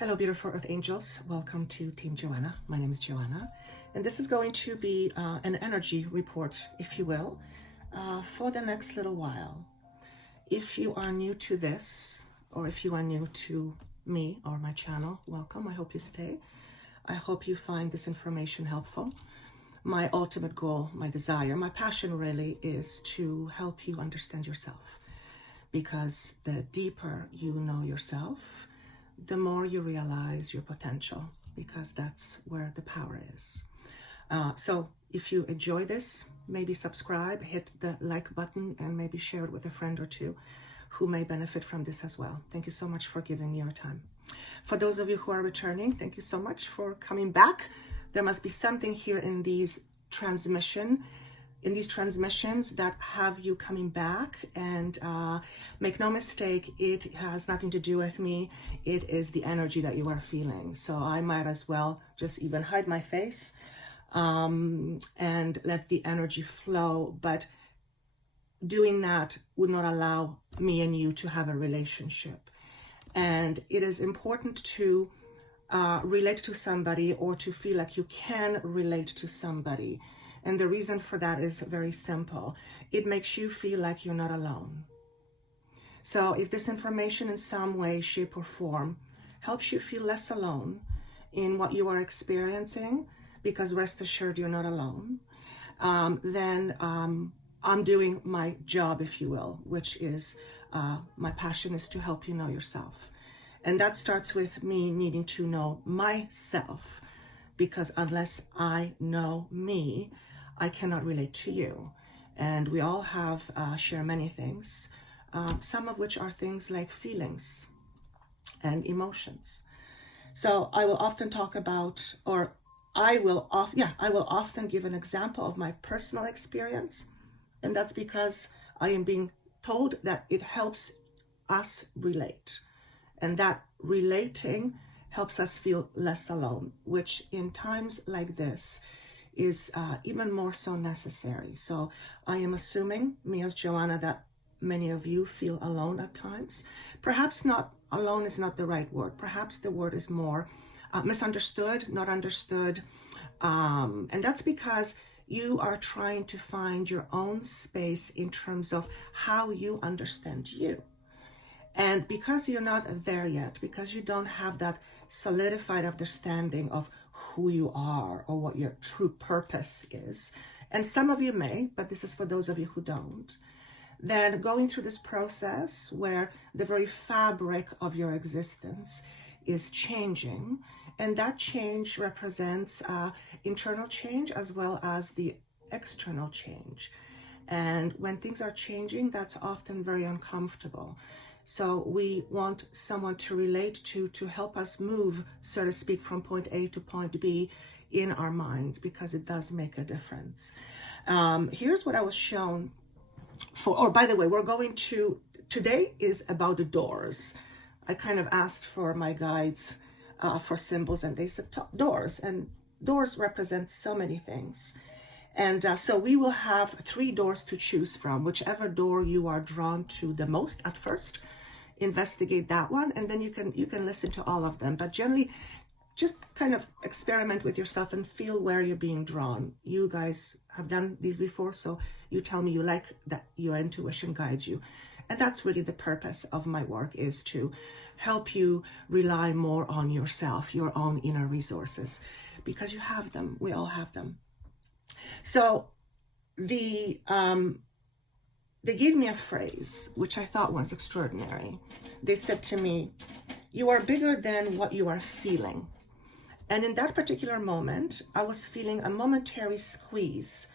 Hello, beautiful Earth Angels. Welcome to Team Joanna. My name is Joanna, and this is going to be an energy report, if you will, for the next little while. If you are new to this, or if you are new to me or my channel, welcome. I hope you stay. I hope you find this information helpful. My ultimate goal, my desire, my passion really is to help you understand yourself, because the deeper you know yourself, the more you realize your potential, because that's where the power is. So if you enjoy this, maybe subscribe, hit the like button, and maybe share it with a friend or two who may benefit from this as well. Thank you so much for giving me your time. For those of you who are returning, thank you so much for coming back. There must be something here in these transmissions that have you coming back, and make no mistake, it has nothing to do with me. It is the energy that you are feeling. So I might as well just even hide my face and let the energy flow. But doing that would not allow me and you to have a relationship. And it is important to relate to somebody, or to feel like you can relate to somebody. And the reason for that is very simple. It makes you feel like you're not alone. So if this information in some way, shape, or form helps you feel less alone in what you are experiencing, because rest assured you're not alone, then I'm doing my job, if you will, which is my passion is to help you know yourself. And that starts with me needing to know myself, because unless I know me, I cannot relate to you. And we all have share many things, some of which are things like feelings and emotions. So I will often talk about, or I will often give an example of my personal experience, and that's because I am being told that it helps us relate, and that relating helps us feel less alone, which in times like this is even more so necessary. So I am assuming, me as Joanna, that many of you feel alone at times. Perhaps not alone is not the right word. Perhaps the word is more misunderstood, not understood. And that's because you are trying to find your own space in terms of how you understand you. And because you're not there yet, because you don't have that solidified understanding of who you are or what your true purpose is, and some of you may, but this is for those of you who don't, then going through this process where the very fabric of your existence is changing, and that change represents internal change as well as the external change. And when things are changing, that's often very uncomfortable. So we want someone to relate to help us move, so to speak, from point A to point B in our minds, because it does make a difference. Here's what I was shown for, or by the way, today is about the doors. I kind of asked for my guides for symbols, and they said doors, and doors represent so many things. And so we will have 3 doors to choose from. Whichever door you are drawn to the most at first, investigate that one, and then you can listen to all of them. But generally, just kind of experiment with yourself and feel where you're being drawn. You guys have done these before, so you tell me you like that your intuition guides you. And that's really the purpose of my work, is to help you rely more on yourself, your own inner resources, because you have them. We all have them. So they gave me a phrase, which I thought was extraordinary. They said to me, "You are bigger than what you are feeling." And in that particular moment, I was feeling a momentary squeeze.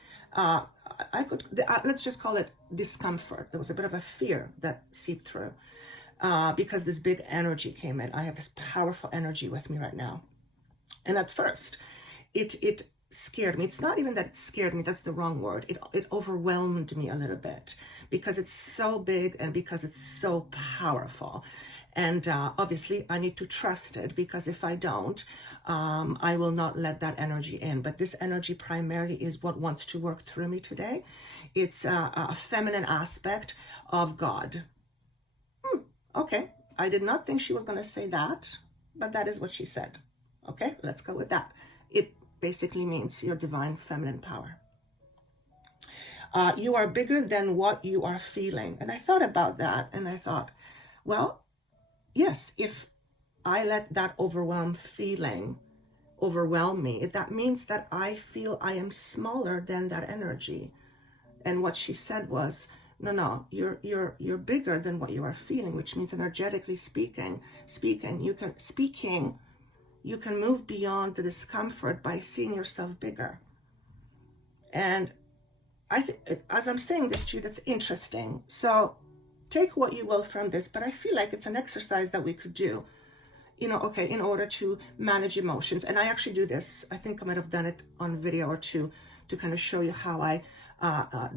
Let's just call it discomfort. There was a bit of a fear that seeped through because this big energy came in. I have this powerful energy with me right now. And at first, it scared me. It's not even that it scared me, that's the wrong word. It overwhelmed me a little bit, because it's so big and because it's so powerful. And obviously I need to trust it, because if I don't, I will not let that energy in. But this energy primarily is what wants to work through me today. It's a feminine aspect of God. Okay, I did not think she was going to say that. but that is what she said. Okay, let's go with that. It basically means your divine feminine power. You are bigger than what you are feeling. And I thought about that, and I thought, well, yes, if I let that feeling overwhelm me, that means that I feel I am smaller than that energy. And what she said was, no, you're bigger than what you are feeling, which means energetically speaking, you can move beyond the discomfort by seeing yourself bigger. And I think, as I'm saying this to you, that's interesting. So take what you will from this, but I feel like it's an exercise that we could do, in order to manage emotions. And I actually do this. I think I might have done it on video or two to kind of show you how I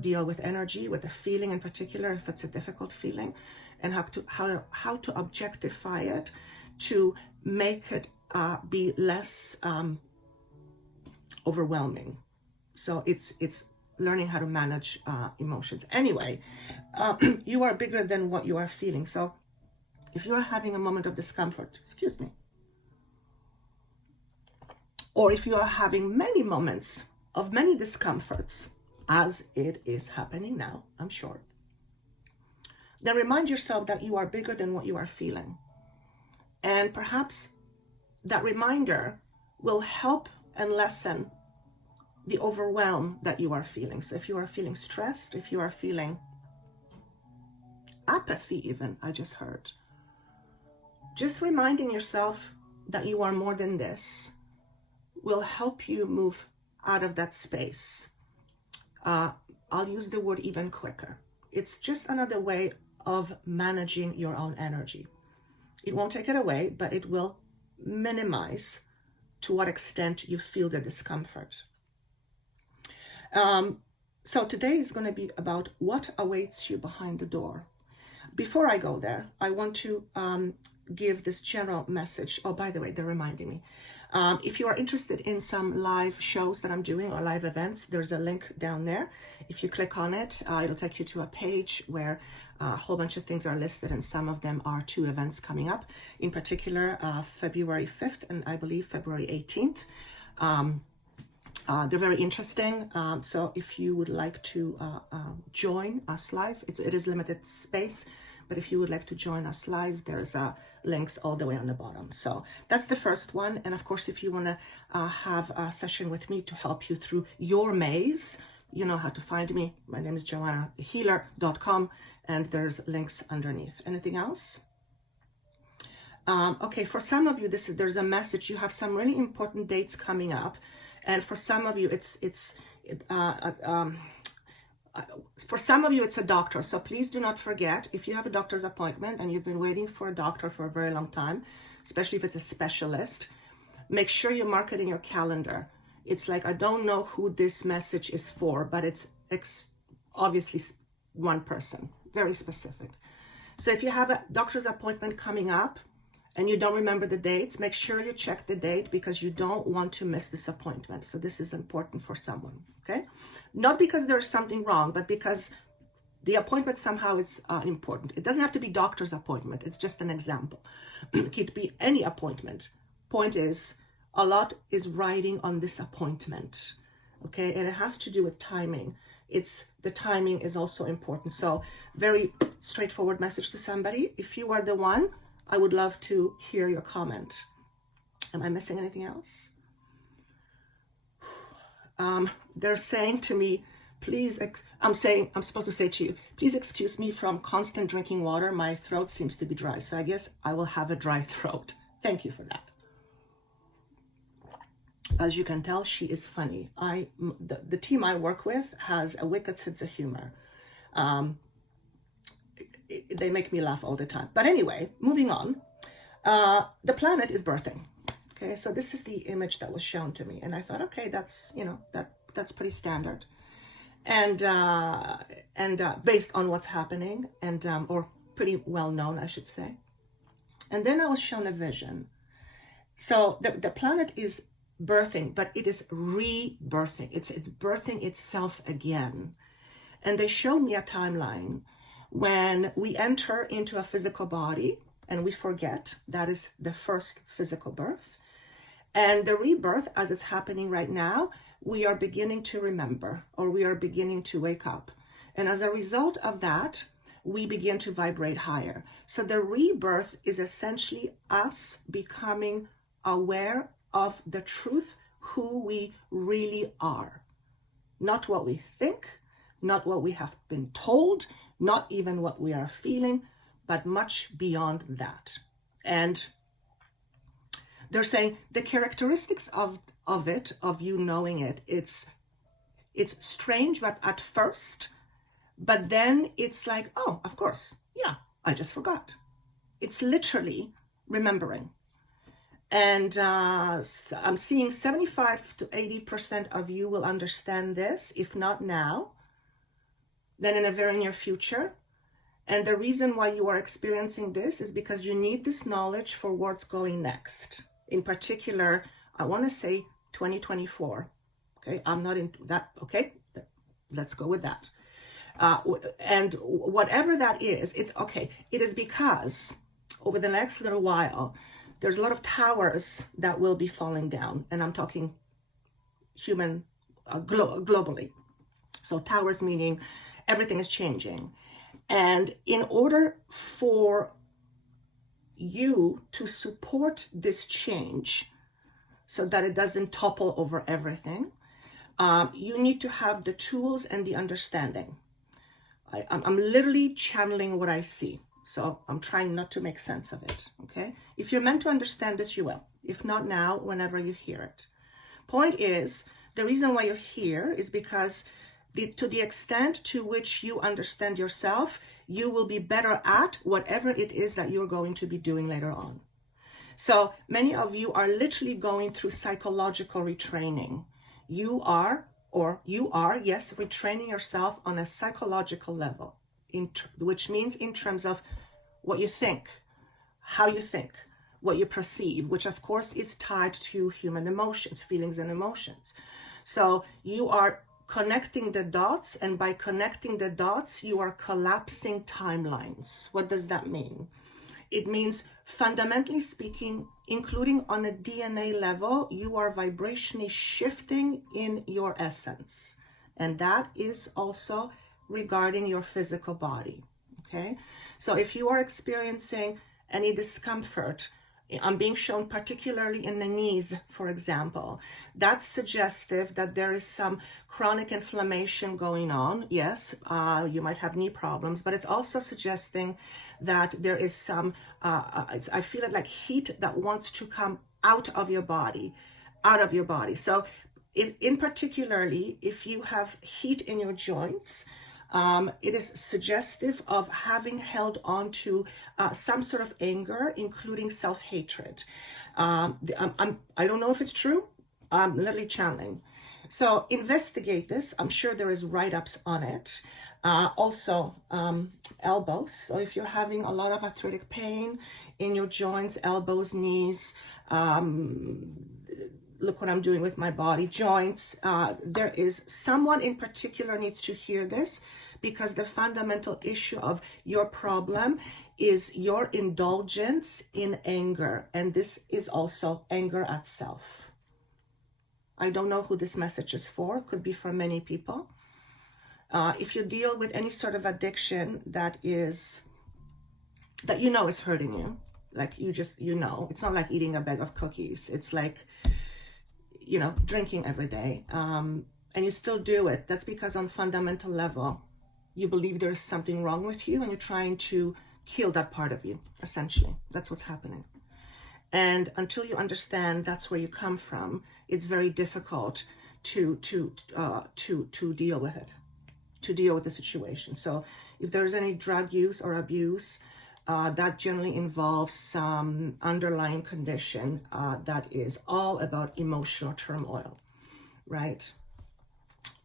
deal with energy, with a feeling in particular, if it's a difficult feeling, and how to objectify it to make it be less overwhelming. So it's learning how to manage emotions. Anyway, you are bigger than what you are feeling. So if you are having a moment of discomfort, or if you are having many moments of many discomforts, as it is happening now, I'm sure, then remind yourself that you are bigger than what you are feeling. And perhaps that reminder will help and lessen the overwhelm that you are feeling. So if you are feeling stressed, if you are feeling apathy even, I just heard, just reminding yourself that you are more than this will help you move out of that space. I'll use the word even quicker. It's just another way of managing your own energy. It won't take it away, but it will minimize to what extent you feel the discomfort. So today is going to be about what awaits you behind the door. Before I go there, I want to give this general message. Oh, by the way, they're reminding me. If you are interested in some live shows that I'm doing or live events, there's a link down there. If you click on it, it'll take you to a page where a whole bunch of things are listed, and some of them are 2 events coming up. In particular, February 5th and I believe February 18th. They're very interesting. So if you would like to join us live, it is limited space, but if you would like to join us live, there's links all the way on the bottom. So that's the first one. And of course, if you want to have a session with me to help you through your maze, you know how to find me. My name is Joanna, healer.com, and there's links underneath. Anything else? Okay, for some of you, there's a message. You have some really important dates coming up. And for some of you, for some of you, it's a doctor. So please do not forget, if you have a doctor's appointment and you've been waiting for a doctor for a very long time, especially if it's a specialist, make sure you mark it in your calendar. It's like, I don't know who this message is for, but it's obviously one person, very specific. So if you have a doctor's appointment coming up and you don't remember the dates, make sure you check the date, because you don't want to miss this appointment. So this is important for someone, okay? Not because there's something wrong, but because the appointment somehow is important. It doesn't have to be doctor's appointment. It's just an example. It could be any appointment. Point is, a lot is riding on this appointment, okay? And it has to do with timing. The timing is also important. So very straightforward message to somebody. If you are the one, I would love to hear your comment. Am I missing anything else? They're saying to me, please, I'm supposed to say to you, please excuse me from constant drinking water. My throat seems to be dry. So I guess I will have a dry throat. Thank you for that. As you can tell, she is funny. The team I work with has a wicked sense of humor. They make me laugh all the time. But anyway, moving on. The planet is birthing. Okay, so this is the image that was shown to me, and I thought, okay, that's that's pretty standard, and based on what's happening, and or pretty well known, I should say. And then I was shown a vision. So the planet is birthing, but it is rebirthing. It's birthing itself again, and they showed me a timeline when we enter into a physical body, and we forget that is the first physical birth. And the rebirth, as it's happening right now, we are beginning to remember, or we are beginning to wake up. And as a result of that, we begin to vibrate higher. So the rebirth is essentially us becoming aware of the truth, who we really are. Not what we think, not what we have been told, not even what we are feeling, but much beyond that. And they're saying the characteristics of it, of you knowing it, it's strange but at first, but then it's like, oh, of course, yeah, I just forgot. It's literally remembering. And I'm seeing 75 to 80% of you will understand this, if not now, then in a very near future. And the reason why you are experiencing this is because you need this knowledge for what's going next. In particular, I want to say 2024. Okay, I'm not into that. Okay, let's go with that. And whatever that is, it's okay. It is because over the next little while, there's a lot of towers that will be falling down. And I'm talking human, globally. So towers meaning everything is changing. And in order for you to support this change so that it doesn't topple over everything, you need to have the tools and the understanding. I'm literally channeling what I see. So I'm trying not to make sense of it, okay? If you're meant to understand this, you will. If not now, whenever you hear it. Point is, the reason why you're here is because to the extent to which you understand yourself, you will be better at whatever it is that you're going to be doing later on. So many of you are literally going through psychological retraining. You are, yes, retraining yourself on a psychological level, which means in terms of what you think, how you think, what you perceive, which of course is tied to human emotions, feelings and emotions. So you are connecting the dots, and by connecting the dots, you are collapsing timelines. What does that mean? It means, fundamentally speaking, including on a DNA level, you are vibrationally shifting in your essence. And that is also regarding your physical body, okay? So if you are experiencing any discomfort, I'm being shown particularly in the knees, for example, that's suggestive that there is some chronic inflammation going on. Yes, you might have knee problems, but it's also suggesting that there is some, I feel it like heat that wants to come out of your body. So in particularly, if you have heat in your joints, it is suggestive of having held on to some sort of anger, including self-hatred. I don't know if it's true. I'm literally channeling. So investigate this. I'm sure there is write-ups on it. Also, elbows. So if you're having a lot of arthritic pain in your joints, elbows, knees, look what I'm doing with my body, joints. There is someone in particular needs to hear this, because the fundamental issue of your problem is your indulgence in anger. And this is also anger at self. I don't know who this message is for. Could be for many people. If you deal with any sort of addiction that is hurting you, like it's not like eating a bag of cookies. It's like, drinking every day, and you still do it. That's because on fundamental level, you believe there's something wrong with you and you're trying to kill that part of you, essentially. That's what's happening. And until you understand that's where you come from, it's very difficult to deal with it, to deal with the situation. So if there's any drug use or abuse, that generally involves some underlying condition that is all about emotional turmoil, right?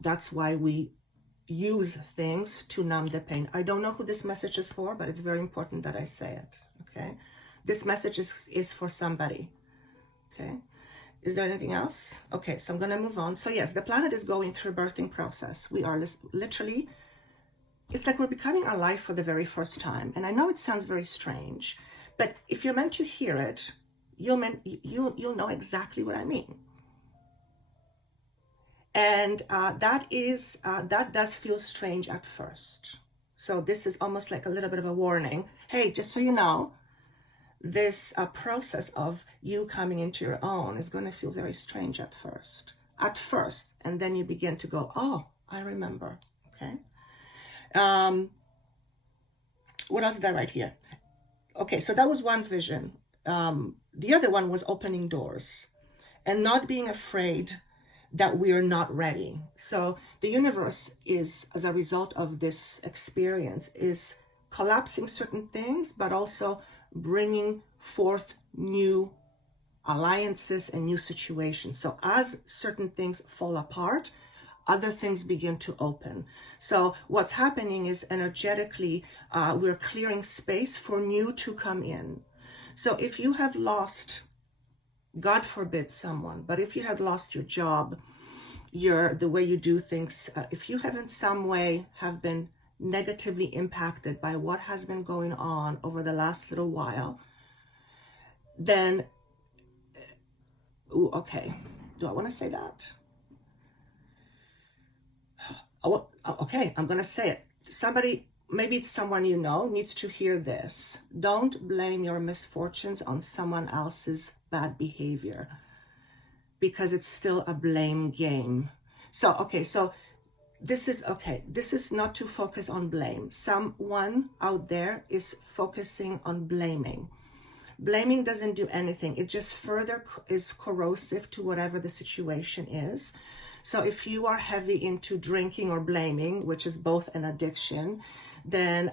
That's why we use things to numb the pain. I don't know who this message is for, but it's very important that I say it, okay? This message is for somebody, okay? Is there anything else? Okay, so I'm going to move on. So yes, the planet is going through a birthing process. We are literally, it's like we're becoming alive for the very first time. And I know it sounds very strange, But if you're meant to hear it, you'll know exactly what I mean. And that does feel strange at first. So this is almost like a little bit of a warning. Hey, just so you know, this process of you coming into your own is going to feel very strange at first. And then you begin to go, oh, I remember. Okay. What else did I write here? Okay, so that was one vision. The other one was opening doors and not being afraid that we are not ready. So the universe is, as a result of this experience, is collapsing certain things, but also bringing forth new alliances and new situations. So as certain things fall apart, other things begin to open. So what's happening is energetically, we're clearing space for new to come in. So if you have lost, God forbid someone, but if you had lost your job, the way you do things, if you have in some way have been negatively impacted by what has been going on over the last little while, then, okay, do I want to say that? Okay, I'm going to say it. Somebody, maybe it's someone you know, needs to hear this. Don't blame your misfortunes on someone else's bad behavior, because it's still a blame game. So, okay, so this is not to focus on blame. Someone out there is focusing on blaming. Blaming doesn't do anything. It just further is corrosive to whatever the situation is. So if you are heavy into drinking or blaming, which is both an addiction, then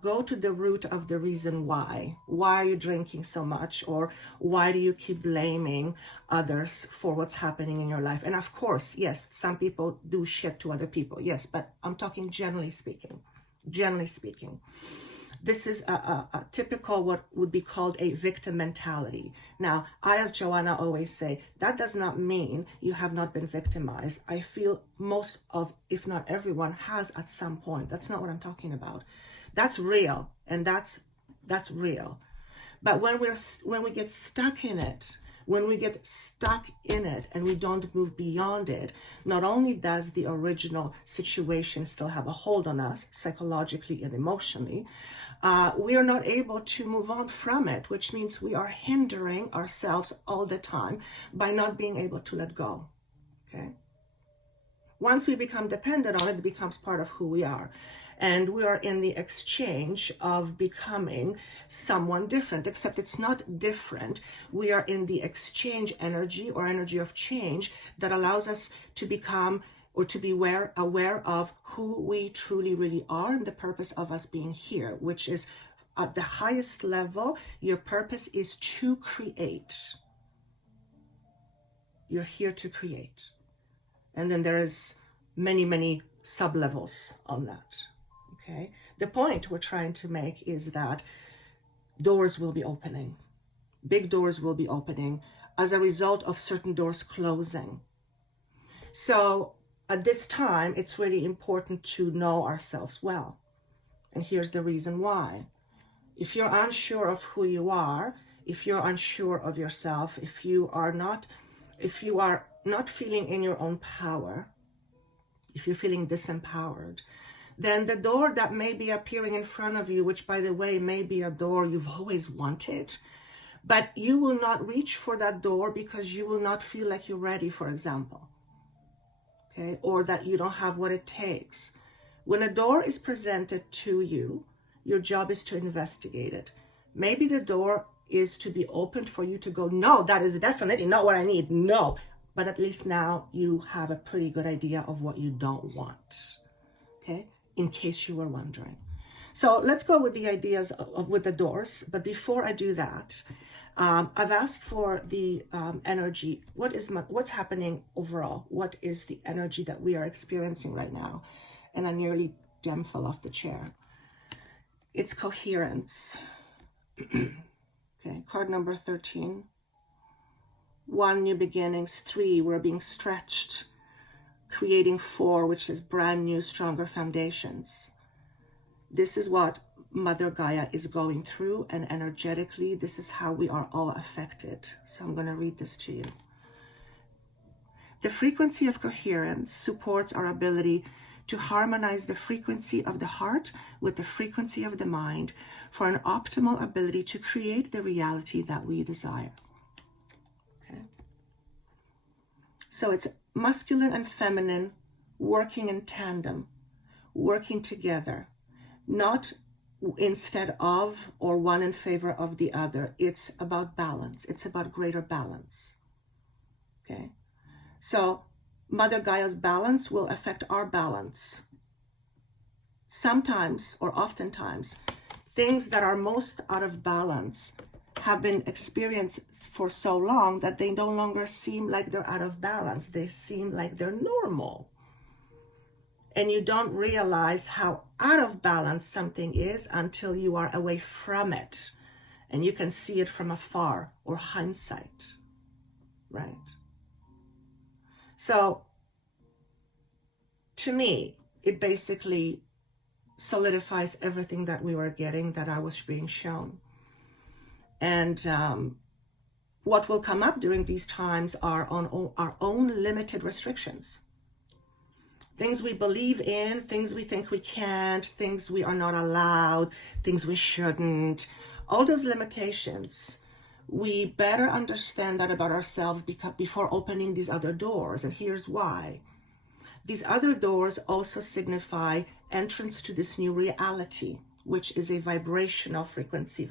go to the root of the reason why. Why are you drinking so much? Or why do you keep blaming others for what's happening in your life? And of course, yes, some people do shit to other people. Yes, but I'm talking generally speaking. Generally speaking. This is a typical what would be called a victim mentality. Now, I, as Joanna, always say, that does not mean you have not been victimized. I feel most of, if not everyone, has at some point. That's not what I'm talking about. That's real, and that's real. But when we get stuck in it, and we don't move beyond it, not only does the original situation still have a hold on us psychologically and emotionally, we are not able to move on from it, which means we are hindering ourselves all the time by not being able to let go. Okay? Once we become dependent on it, it becomes part of who we are. And we are in the exchange of becoming someone different, except it's not different. We are in the exchange energy or energy of change that allows us to become or to be aware of who we truly really are and the purpose of us being here, which is at the highest level, your purpose is to create. You're here to create. And then there is many, many sub-levels on that. Okay. The point we're trying to make is that doors will be opening. Big doors will be opening as a result of certain doors closing. So at this time, it's really important to know ourselves well. And here's the reason why. If you're unsure of who you are, if you're unsure of yourself, if you are not feeling in your own power, if you're feeling disempowered, then the door that may be appearing in front of you, which by the way may be a door you've always wanted, but you will not reach for that door because you will not feel like you're ready, for example, okay, or that you don't have what it takes. When a door is presented to you, your job is to investigate it. Maybe the door is to be opened for you to go, no, that is definitely not what I need, no, but at least now you have a pretty good idea of what you don't want, okay? In case you were wondering. So let's go with the ideas with the doors. But before I do that, I've asked for the energy. What's happening overall? What is the energy that we are experiencing right now? And I nearly fell off the chair. It's coherence. Okay, card number 13. 1, new beginnings. 3, we're being stretched. Creating 4, which is brand new, stronger foundations. This is what Mother Gaia is going through, and energetically, this is how we are all affected. So I'm going to read this to you. The frequency of coherence supports our ability to harmonize the frequency of the heart with the frequency of the mind for an optimal ability to create the reality that we desire. Okay. So it's masculine and feminine working in tandem, working together, not instead of or one in favor of the other. It's about balance. It's about greater balance. Okay. So Mother Gaia's balance will affect our balance. Sometimes, or oftentimes, things that are most out of balance have been experienced for so long that they no longer seem like they're out of balance. They seem like they're normal. And you don't realize how out of balance something is until you are away from it. And you can see it from afar, or hindsight, right? So, to me, it basically solidifies everything that we were getting, that I was being shown. And what will come up during these times are on our own limited restrictions. Things we believe in, things we think we can't, things we are not allowed, things we shouldn't. All those limitations, we better understand that about ourselves before opening these other doors. And here's why. These other doors also signify entrance to this new reality, which is a vibrational frequency,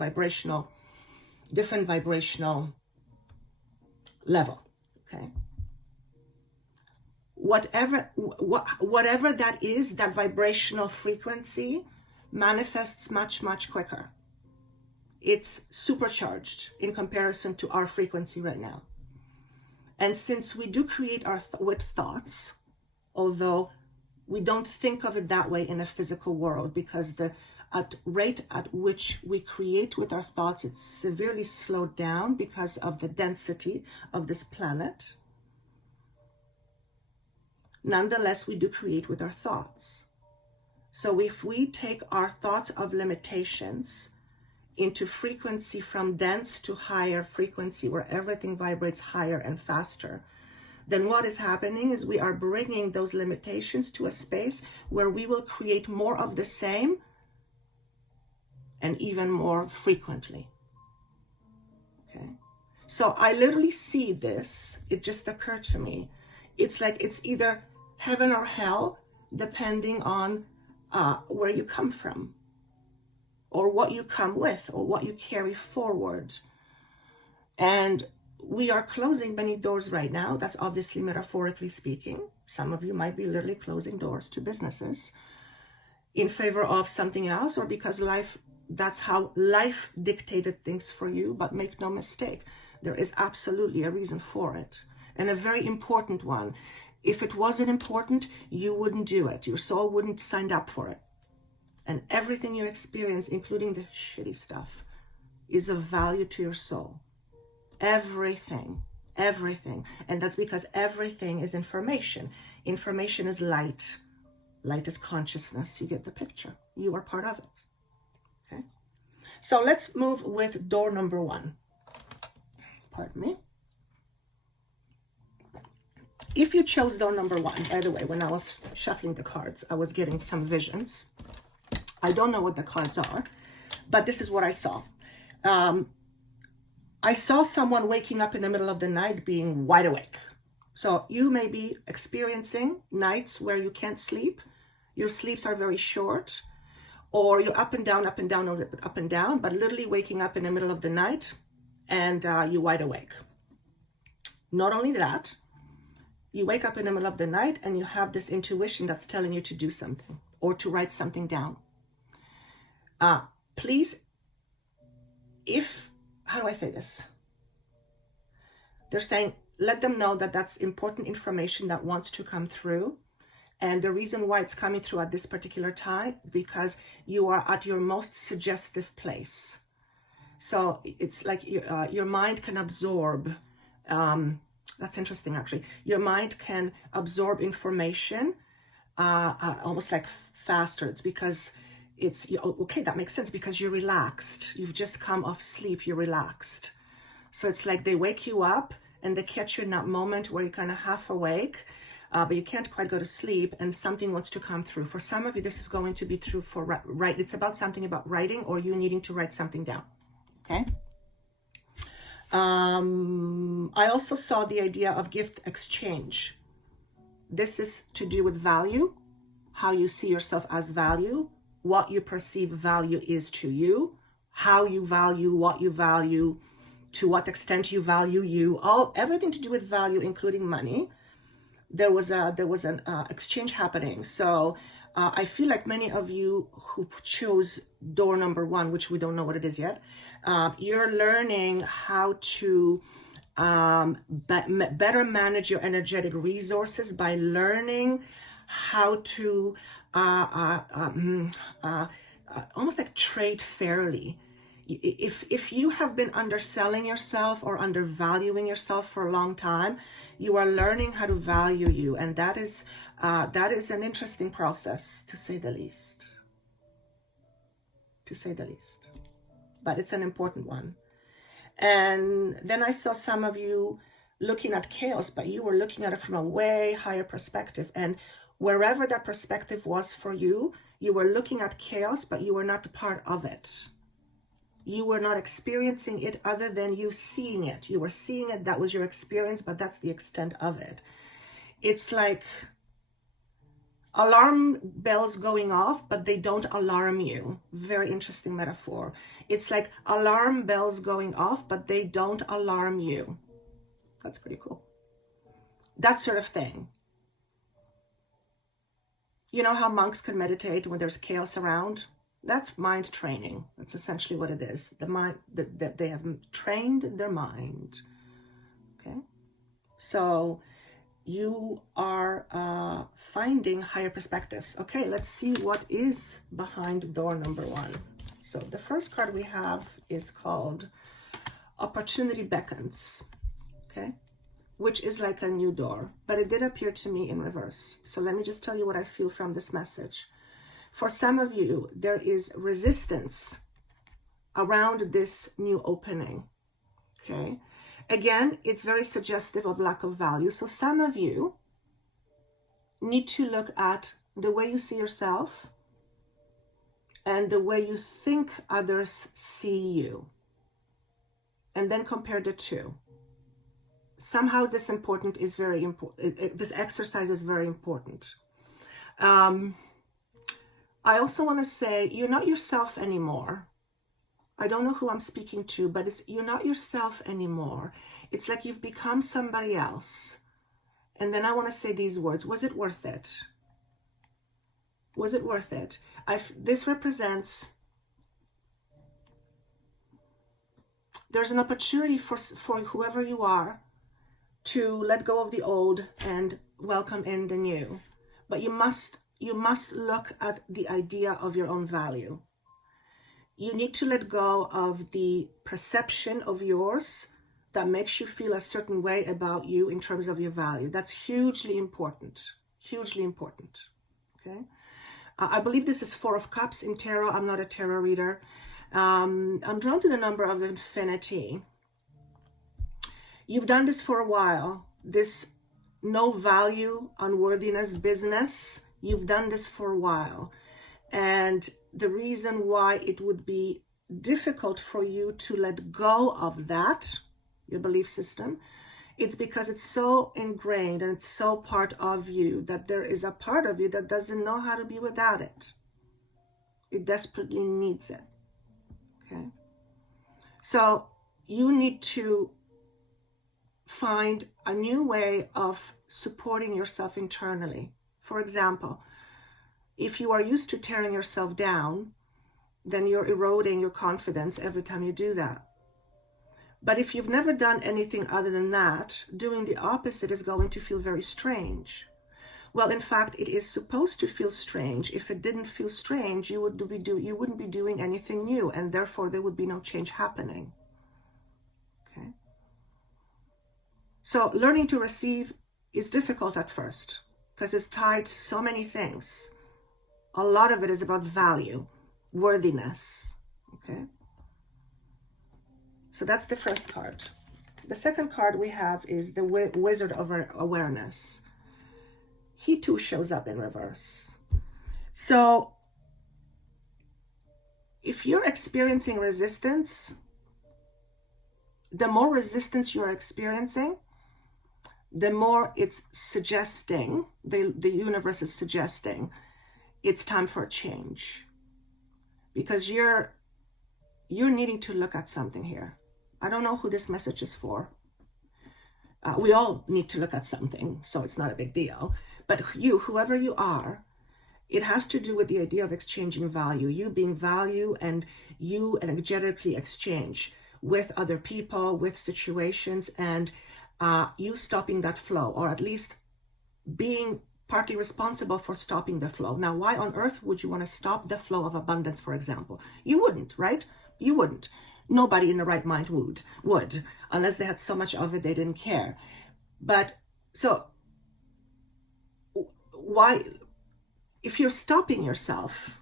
different vibrational level, okay? Whatever that is, that vibrational frequency manifests much, much quicker. It's supercharged in comparison to our frequency right now. And since we do create with thoughts, although we don't think of it that way in a physical world, because the rate at which we create with our thoughts, it's severely slowed down because of the density of this planet. Nonetheless, we do create with our thoughts. So if we take our thoughts of limitations into frequency from dense to higher frequency, where everything vibrates higher and faster, then what is happening is we are bringing those limitations to a space where we will create more of the same and even more frequently. Okay. So I literally see this. It just occurred to me. It's like it's either heaven or hell, depending on where you come from, or what you come with, or what you carry forward. And we are closing many doors right now. That's obviously metaphorically speaking. Some of you might be literally closing doors to businesses in favor of something else, or because that's how life dictated things for you. But make no mistake, there is absolutely a reason for it, and a very important one. If it wasn't important, you wouldn't do it. Your soul wouldn't sign up for it. And everything you experience, including the shitty stuff, is of value to your soul. Everything. And that's because everything is information. Information is light. Light is consciousness. You get the picture. You are part of it. Okay? So let's move with door number 1. Pardon me. If you chose door number 1, by the way, when I was shuffling the cards, I was getting some visions. I don't know what the cards are, but this is what I saw. I saw someone waking up in the middle of the night being wide awake. So you may be experiencing nights where you can't sleep. Your sleeps are very short, or you're up and down, or up and down, but literally waking up in the middle of the night and you're wide awake. Not only that, you wake up in the middle of the night and you have this intuition that's telling you to do something or to write something down. Please, how do I say this? They're saying, let them know that that's important information that wants to come through. And the reason why it's coming through at this particular time, because you are at your most suggestive place. So it's like your mind can absorb, that's interesting actually. Your mind can absorb information almost like faster. It's because It's, okay, that makes sense because you're relaxed. You've just come off sleep, you're relaxed. So it's like they wake you up and they catch you in that moment where you're kind of half awake, but you can't quite go to sleep and something wants to come through. For some of you, this is going to be through for write. It's about something about writing or you needing to write something down, okay? I also saw the idea of gift exchange. This is to do with value, how you see yourself as value, what you perceive value is to you, how you value, what you value, to what extent you value you, everything to do with value, including money. There was an exchange happening. So I feel like many of you who chose door number 1, which we don't know what it is yet, you're learning how to better manage your energetic resources by learning how to almost like trade fairly. If you have been underselling yourself or undervaluing yourself for a long time, you are learning how to value you, and that is an interesting process, to say the least. To say the least, but it's an important one. And then I saw some of you looking at chaos, but you were looking at it from a way higher perspective. And wherever that perspective was for you, you were looking at chaos, but you were not a part of it. You were not experiencing it other than you seeing it. You were seeing it, that was your experience, but that's the extent of it. It's like alarm bells going off, but they don't alarm you. Very interesting metaphor. It's like alarm bells going off, but they don't alarm you. That's pretty cool. That sort of thing. You know how monks can meditate when there's chaos around? That's mind training. That's essentially what it is. The mind, that they have trained their mind. Okay? So you are finding higher perspectives. Okay, let's see what is behind door number 1. So the first card we have is called Opportunity Beckons. Okay? Which is like a new door, but it did appear to me in reverse. So let me just tell you what I feel from this message. For some of you, there is resistance around this new opening, okay? Again, it's very suggestive of lack of value. So some of you need to look at the way you see yourself and the way you think others see you, and then compare the two. Somehow this is very important. This exercise is very important. I also want to say you're not yourself anymore. I don't know who I'm speaking to, but you're not yourself anymore. It's like you've become somebody else. And then I want to say these words. Was it worth it? Was it worth it? This represents, there's an opportunity for whoever you are to let go of the old and welcome in the new. But you must look at the idea of your own value. You need to let go of the perception of yours that makes you feel a certain way about you in terms of your value. That's hugely important, hugely important, okay? I believe this is 4 of Cups in tarot. I'm not a tarot reader. I'm drawn to the number of infinity. You've done this for a while, this no value, unworthiness business. You've done this for a while. And the reason why it would be difficult for you to let go of that, your belief system, it's because it's so ingrained and it's so part of you that there is a part of you that doesn't know how to be without it. It desperately needs it. Okay? So you need to find a new way of supporting yourself internally. For example, if you are used to tearing yourself down, then you're eroding your confidence every time you do that. But if you've never done anything other than that, doing the opposite is going to feel very strange. Well, in fact, it is supposed to feel strange. If it didn't feel strange, you wouldn't be doing anything new, and therefore there would be no change happening. Okay? So learning to receive is difficult at first because it's tied to so many things. A lot of it is about value. worthiness. Okay. So that's the first card. The second card we have is the Wizard of Awareness. He too shows up in reverse. So if you're experiencing resistance, the more resistance you're experiencing, the more it's suggesting, the universe is suggesting, it's time for a change. Because you're needing to look at something here. I don't know who this message is for. We all need to look at something, so it's not a big deal. But you, whoever you are, it has to do with the idea of exchanging value. You being value, and you energetically exchange with other people, with situations, and you stopping that flow, or at least being partly responsible for stopping the flow. Now, why on earth would you want to stop the flow of abundance, for example? You wouldn't, right? You wouldn't. Nobody in the right mind would, unless they had so much of it they didn't care. But so why, if you're stopping yourself,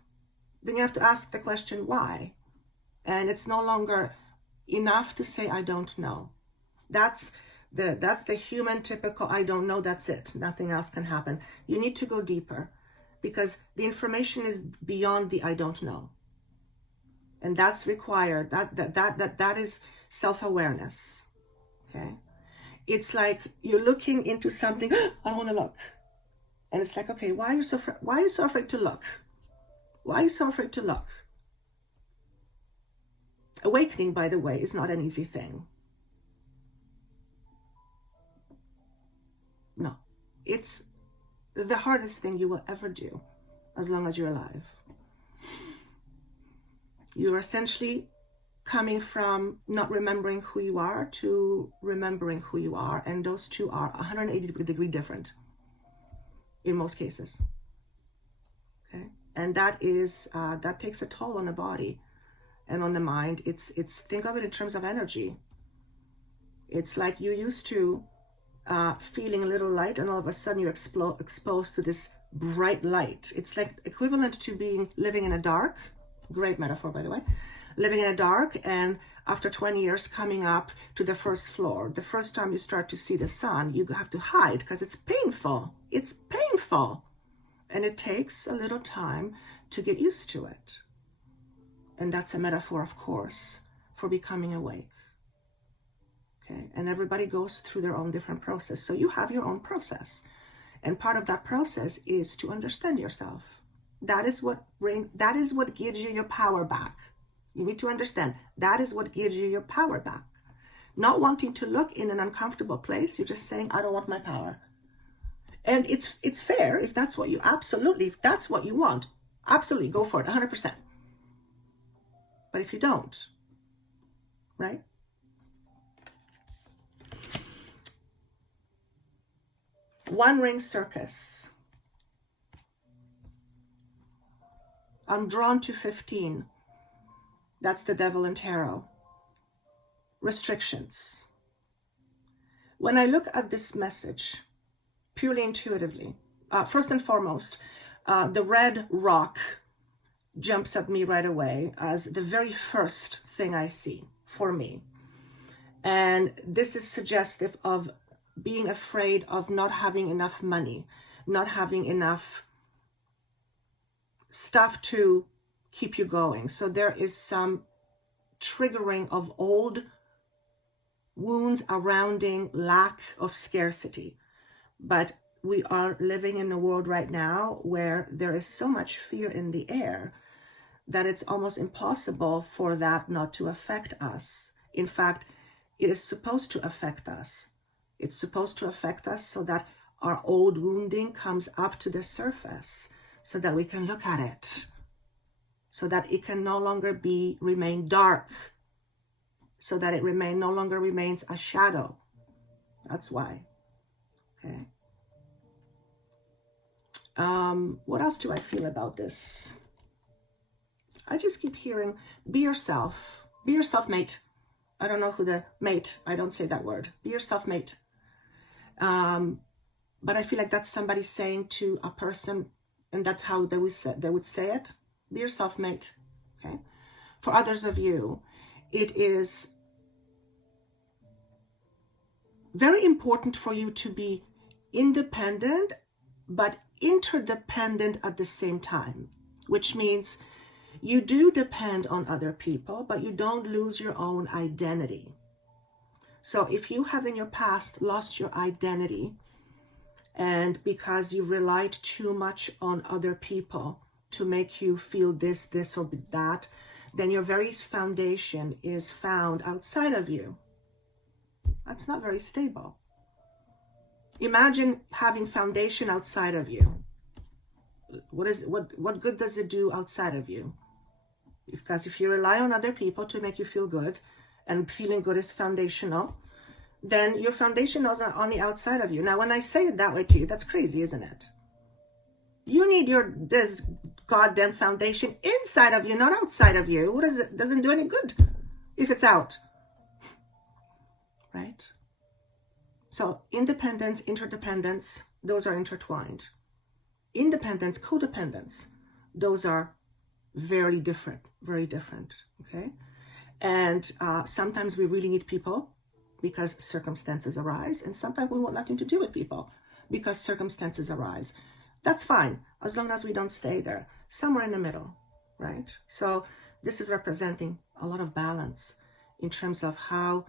then you have to ask the question, why? And it's no longer enough to say, I don't know. That's the human typical, I don't know, that's it. Nothing else can happen. You need to go deeper, because the information is beyond the I don't know. And that's required. That is self-awareness. Okay. It's like you're looking into something, I don't want to look. And it's like, okay, why are you so afraid to look? Why are you so afraid to look? Awakening, by the way, is not an easy thing. No, it's the hardest thing you will ever do as long as you're alive. You're essentially coming from not remembering who you are to remembering who you are. And those two are 180-degree different in most cases. Okay. And that is, that takes a toll on the body and on the mind. It's think of it in terms of energy. It's like you used to feeling a little light, and all of a sudden you're exposed to this bright light. It's like equivalent to living in a dark. Great metaphor, by the way. Living in a dark, and after 20 years coming up to the first floor, the first time you start to see the sun, you have to hide because it's painful. It's painful. And it takes a little time to get used to it. And that's a metaphor, of course, for becoming awake. Okay, and everybody goes through their own different process. So you have your own process. And part of that process is to understand yourself. That is what gives you your power back. You need to understand that is what gives you your power back. Not wanting to look in an uncomfortable place. You're just saying, I don't want my power. And it's fair if that's what if that's what you want, absolutely go for it, 100%. But if you don't, right? One ring circus. I'm drawn to 15. That's the devil in tarot. Restrictions. When I look at this message, purely intuitively, first and foremost, the red rock jumps at me right away as the very first thing I see for me. And this is suggestive of being afraid of not having enough money, not having enough stuff to keep you going. So there is some triggering of old wounds surrounding lack of scarcity. But we are living in a world right now where there is so much fear in the air that it's almost impossible for that not to affect us. In fact, it is supposed to affect us. It's supposed to affect us so that our old wounding comes up to the surface, so that we can look at it, so that it can no longer remain dark, so that it no longer remains a shadow. That's why. Okay. What else do I feel about this? I just keep hearing, be yourself. Be yourself, mate. I don't know who the mate, I don't say that word. Be yourself, mate. But I feel like that's somebody saying to a person, and that's how they would say it. Be yourself, mate. For others of you, it is very important for you to be independent, but interdependent at the same time, which means you do depend on other people, but you don't lose your own identity. So if you have in your past lost your identity, and because you relied too much on other people to make you feel this, or that, then your very foundation is found outside of you. That's not very stable. Imagine having foundation outside of you. What good does it do outside of you? Because if you rely on other people to make you feel good, and feeling good is foundational, then your foundation is on the outside of you. Now, when I say it that way to you, that's crazy, isn't it? You need this goddamn foundation inside of you, not outside of you. What is it? Doesn't do any good if it's out. Right? So independence, interdependence, those are intertwined. Independence, codependence, those are very different, okay? And sometimes we really need people because circumstances arise, and sometimes we want nothing to do with people because circumstances arise. That's fine, as long as we don't stay there, somewhere in the middle, right? So this is representing a lot of balance in terms of how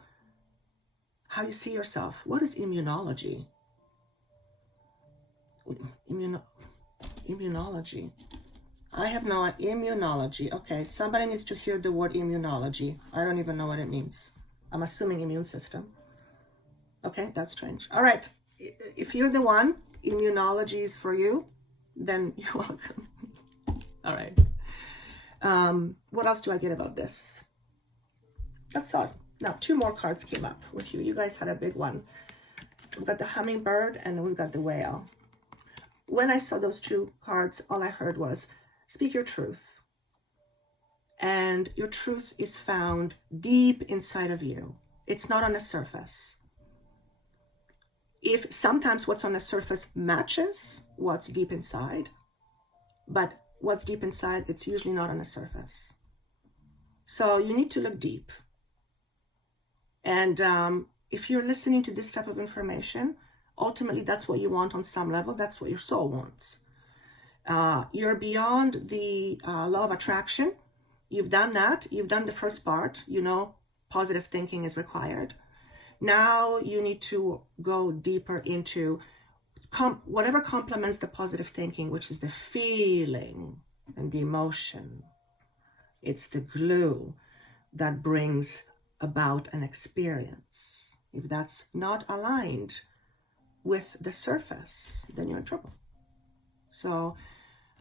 you see yourself. What is immunology? Immunology. I have no immunology. Okay, somebody needs to hear the word immunology. I don't even know what it means. I'm assuming immune system. Okay, that's strange. All right, if you're the one, immunology is for you, then you're welcome. All right. What else do I get about this? That's all. Now, 2 more cards came up with you. You guys had a big one. We've got the hummingbird and we've got the whale. When I saw those 2 cards, all I heard was, speak your truth. And your truth is found deep inside of you. It's not on the surface. If sometimes what's on the surface matches what's deep inside, but what's deep inside, it's usually not on the surface. So you need to look deep. And if you're listening to this type of information, ultimately that's what you want on some level. That's what your soul wants. You're beyond the law of attraction. You've done that. You've done the first part. You know, positive thinking is required. Now you need to go deeper into whatever complements the positive thinking, which is the feeling and the emotion. It's the glue that brings about an experience. If that's not aligned with the surface, then you're in trouble. So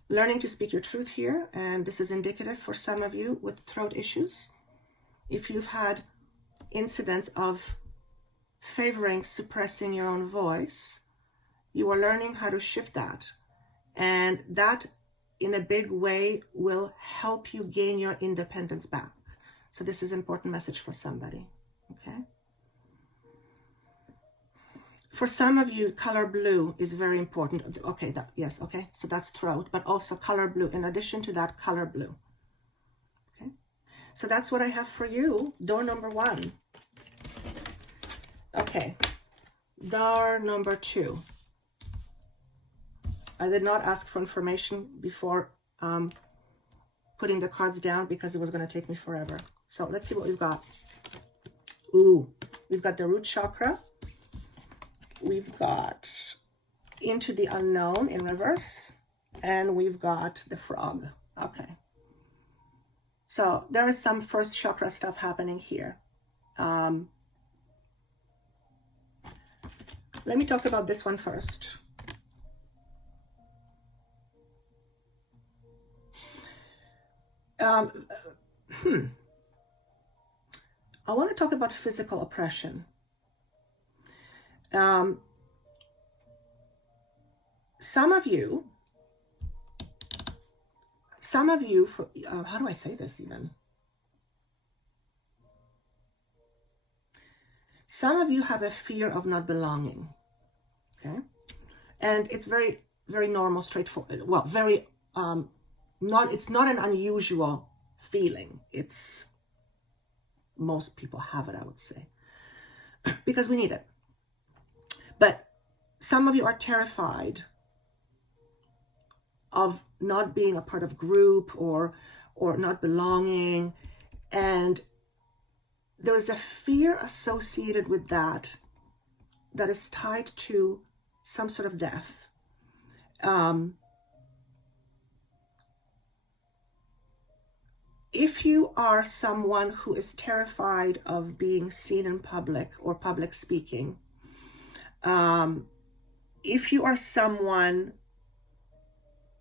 learning to speak your truth here, and this is indicative for some of you with throat issues. If you've had incidents of suppressing your own voice, you are learning how to shift that. And that in a big way will help you gain your independence back. So this is an important message for somebody, okay? For some of you, color blue is very important. Okay, yes, okay, so that's throat, but also color blue. In addition to that, color blue. Okay, so that's what I have for you. Door number 1. Okay, door number 2. I did not ask for information before putting the cards down because it was going to take me forever. So let's see what we've got. Ooh, we've got the root chakra. We've got into the unknown in reverse. And we've got the frog. Okay. So there is some first chakra stuff happening here. Let me talk about this one first. I want to talk about physical oppression. Some of you, how do I say this even? Some of you have a fear of not belonging, okay? And it's very, very normal, straightforward. Well, very, it's not an unusual feeling. It's, most people have it, I would say, because we need it. But some of you are terrified of not being a part of group or not belonging. And there's a fear associated with that is tied to some sort of death. If you are someone who is terrified of being seen in public or public speaking, if you are someone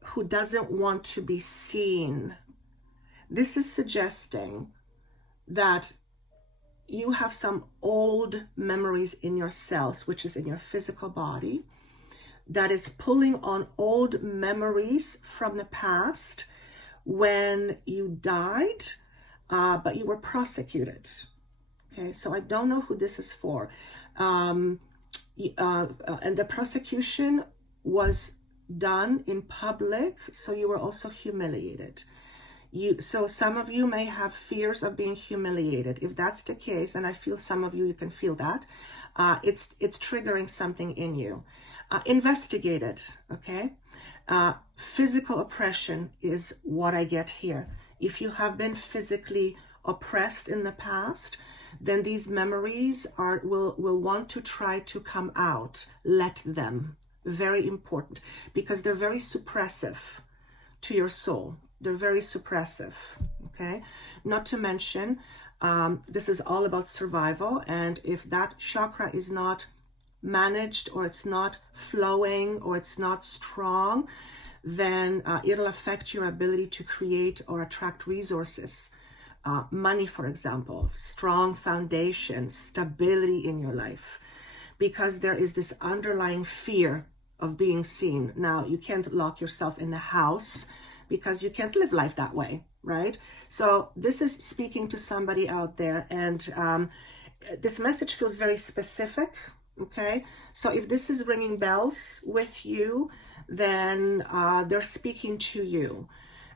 who doesn't want to be seen, this is suggesting that you have some old memories in your cells, which is in your physical body, that is pulling on old memories from the past when you died, but you were prosecuted. Okay, so I don't know who this is for. And the prosecution was done in public, so you were also humiliated. So some of you may have fears of being humiliated. If that's the case, and I feel some of you can feel that, it's triggering something in you. Investigate it, okay? Physical oppression is what I get here. If you have been physically oppressed in the past, then these memories will want to try to come out. Let them. Very important, because they're very suppressive to your soul. They're very suppressive, okay? Not to mention, this is all about survival, and if that chakra is not managed, or it's not flowing, or it's not strong, then it'll affect your ability to create or attract resources. Money, for example, strong foundation, stability in your life, because there is this underlying fear of being seen. Now, you can't lock yourself in the house because you can't live life that way, right? So this is speaking to somebody out there, and this message feels very specific, okay? So if this is ringing bells with you, then they're speaking to you.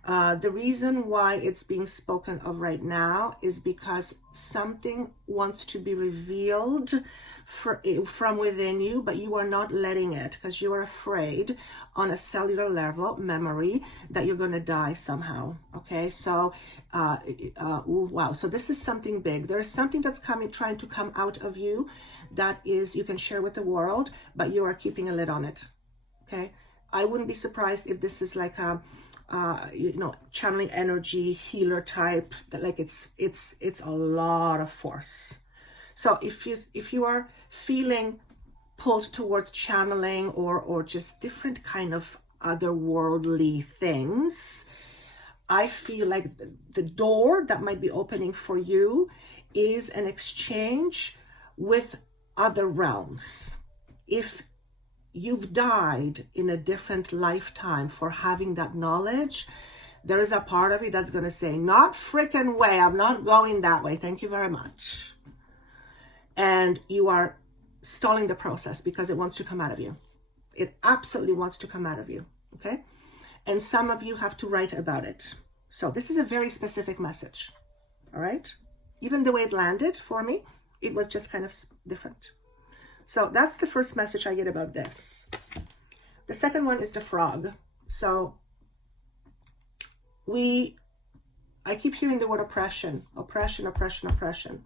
The reason why it's being spoken of right now is because something wants to be revealed from within you, but you are not letting it because you are afraid on a cellular level, memory, that you're going to die somehow. Okay, so wow, so this is something big. There is something that's trying to come out of you that is, you can share with the world, but you are keeping a lid on it. Okay, I wouldn't be surprised if this is like a channeling energy, healer type, that like it's a lot of force. So if you are feeling pulled towards channeling or just different kind of otherworldly things, I feel like the door that might be opening for you is an exchange with other realms. If you've died in a different lifetime for having that knowledge, there is a part of you that's going to say, not freaking way, I'm not going that way, thank you very much. And you are stalling the process because it wants to come out of you. It absolutely wants to come out of you, okay? And some of you have to write about it. So this is a very specific message, all right? Even the way it landed for me, it was just kind of different. So that's the first message I get about this. The second one is the frog. So I keep hearing the word oppression, oppression, oppression, oppression.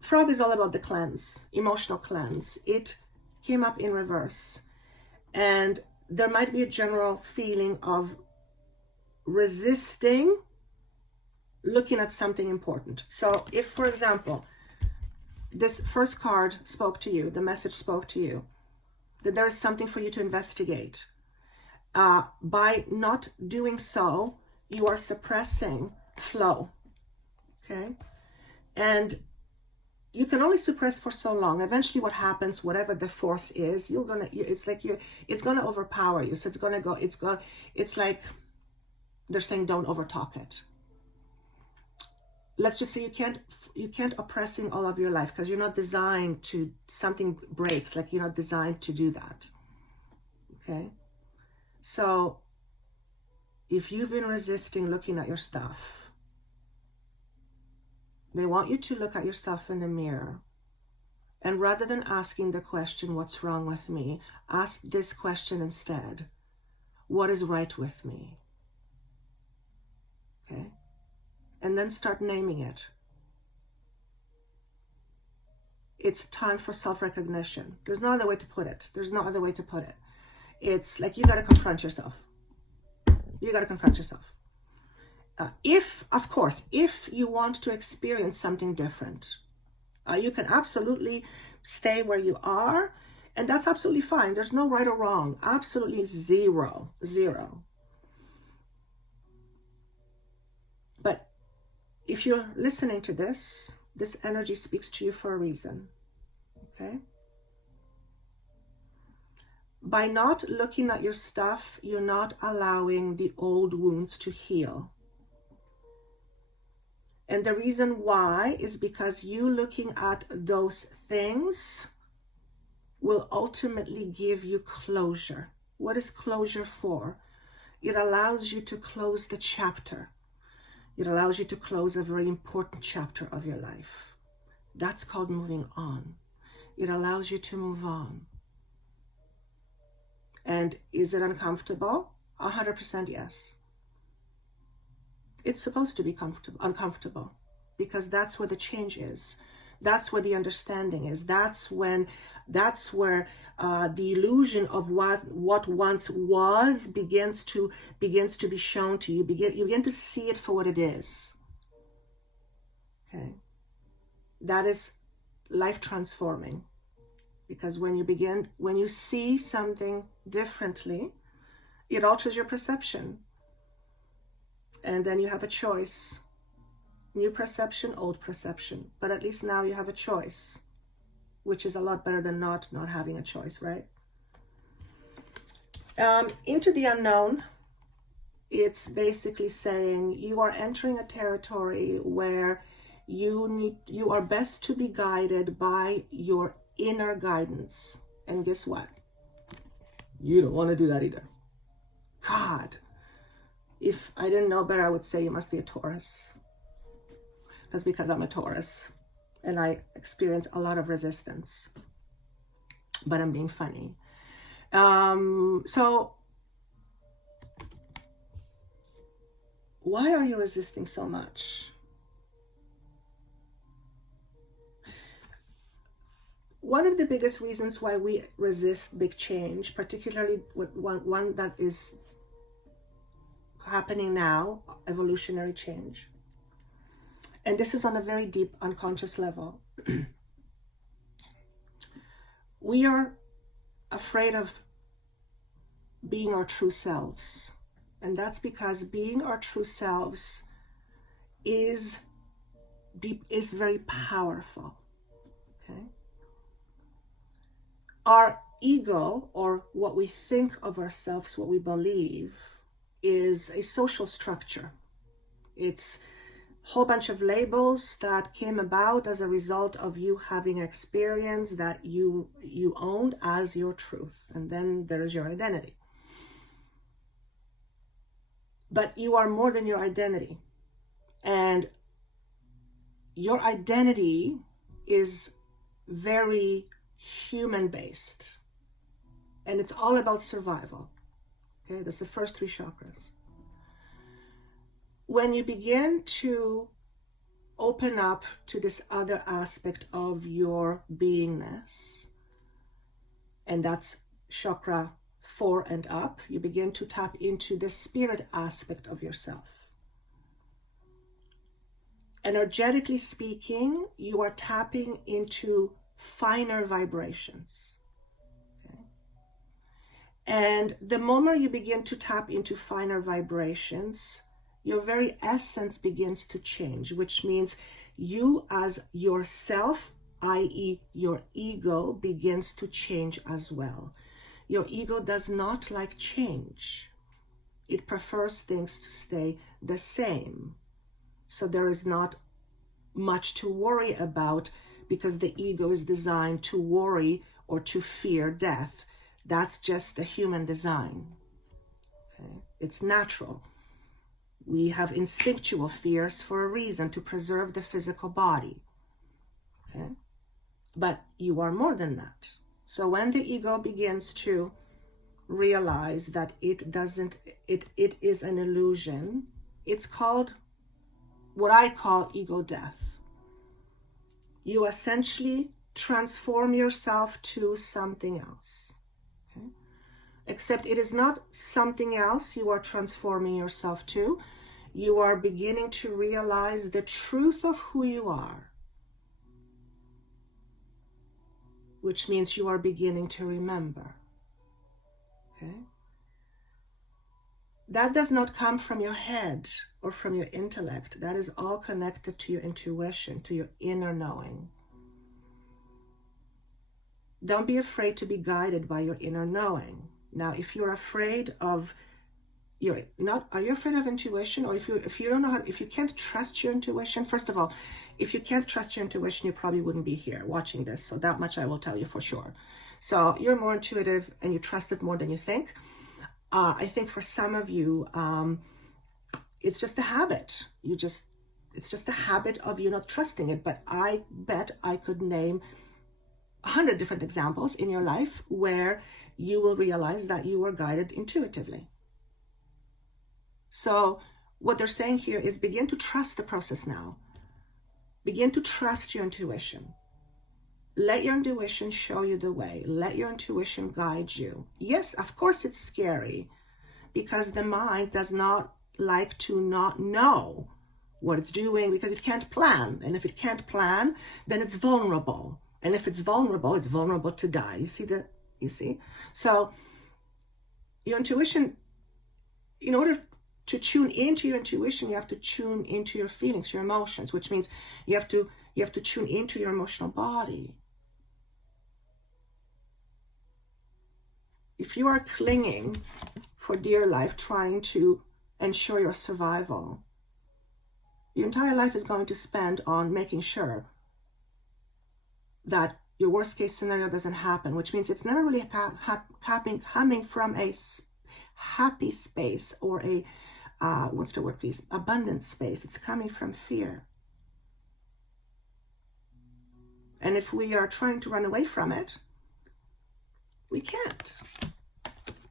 Frog is all about the cleanse, emotional cleanse. It came up in reverse. And there might be a general feeling of resisting looking at something important. So if, for example, this first card spoke to you, the message spoke to you, that there is something for you to investigate. By not doing so, you are suppressing flow, okay? And you can only suppress for so long. Eventually what happens, whatever the force is, it's gonna overpower you. So it's like they're saying don't overtalk it. Let's just say you can't oppressing all of your life because you're not designed to, something breaks, like you're not designed to do that. Okay? So if you've been resisting looking at your stuff, They want you to look at yourself in the mirror. And rather than asking the question, what's wrong with me? Ask this question instead. What is right with me? Okay? And then start naming it. It's time for self-recognition. There's no other way to put it. There's no other way to put it. It's like you got to confront yourself. You got to confront yourself. If you want to experience something different, you can absolutely stay where you are, and that's absolutely fine. There's no right or wrong. Absolutely zero. But if you're listening to this energy speaks to you for a reason. Okay? By not looking at your stuff, you're not allowing the old wounds to heal. And the reason why is because you looking at those things will ultimately give you closure. What is closure for? It allows you to close the chapter. It allows you to close a very important chapter of your life. That's called moving on. It allows you to move on. And is it uncomfortable? 100% yes. It's supposed to be uncomfortable, because that's where the change is. That's where the understanding is. That's where the illusion of what once was begins to be shown to you. You begin to see it for what it is. Okay, that is life transforming, because when you see something differently, it alters your perception. And then you have a choice. New perception, old perception. But at least now you have a choice, which is a lot better than not having a choice, right? Into the unknown, it's basically saying you are entering a territory where you are best to be guided by your inner guidance. And guess what? You don't want to do that either. God. If I didn't know better, I would say you must be a Taurus. That's because I'm a Taurus and I experience a lot of resistance. But I'm being funny. So why are you resisting so much? One of the biggest reasons why we resist big change, particularly with one that is happening now, evolutionary change. And this is on a very deep unconscious level. We are afraid of being our true selves. And that's because being our true selves is very powerful. Okay? Our ego, or what we think of ourselves, what we believe, is a social structure. It's a whole bunch of labels that came about as a result of you having experience that you owned as your truth. And then there's your identity. But you are more than your identity. And your identity is very human-based. And it's all about survival. Okay, that's the first three chakras. When you begin to open up to this other aspect of your beingness, and that's chakra 4 and up, you begin to tap into the spirit aspect of yourself. Energetically speaking, you are tapping into finer vibrations. And the moment you begin to tap into finer vibrations, your very essence begins to change, which means you as yourself, i.e. your ego, begins to change as well. Your ego does not like change. It prefers things to stay the same. So there is not much to worry about, because the ego is designed to worry or to fear death. That's just the human design. Okay? It's natural. We have instinctual fears for a reason, to preserve the physical body. Okay? But you are more than that. So when the ego begins to realize that it is an illusion, it's called what I call ego death. You essentially transform yourself to something else. Okay? Except it is not something else you are transforming yourself to. You are beginning to realize the truth of who you are, which means you are beginning to remember. Okay? That does not come from your head or from your intellect. That is all connected to your intuition, to your inner knowing. Don't be afraid to be guided by your inner knowing. Now, if you're afraid of are you afraid of intuition? Or if you don't know if you can't trust your intuition, first of all, if you can't trust your intuition, you probably wouldn't be here watching this. So that much I will tell you for sure. So you're more intuitive and you trust it more than you think. I think for some of you, it's just a habit. It's just a habit of you not trusting it. But I bet I could name 100 different examples in your life where you will realize that you were guided intuitively. So what they're saying here is begin to trust the process now. Begin to trust your intuition. Let your intuition show you the way. Let your intuition guide you. Yes, of course it's scary because the mind does not like to not know what it's doing because it can't plan. And if it can't plan, then it's vulnerable. And if it's vulnerable to die. You see? So your intuition, in order to tune into your intuition, you have to tune into your feelings, your emotions, which means you have to tune into your emotional body. If you are clinging for dear life, trying to ensure your survival, your entire life is going to spend on making sure that your worst case scenario doesn't happen, which means it's never really coming from a happy space or a what's the word, please? Abundant space. It's coming from fear. And if we are trying to run away from it, we can't.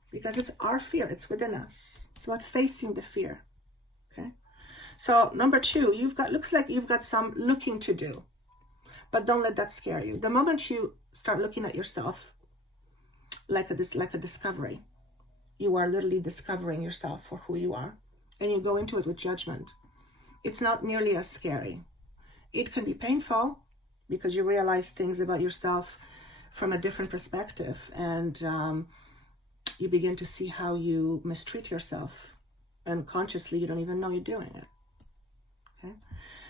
Because it's our fear. It's within us. It's about facing the fear. Okay? So number 2, looks like you've got some looking to do. But don't let that scare you. The moment you start looking at yourself like a discovery, you are literally discovering yourself for who you are. And you go into it with judgment. It's not nearly as scary. It can be painful because you realize things about yourself from a different perspective. And you begin to see how you mistreat yourself. And consciously, you don't even know you're doing it. Okay?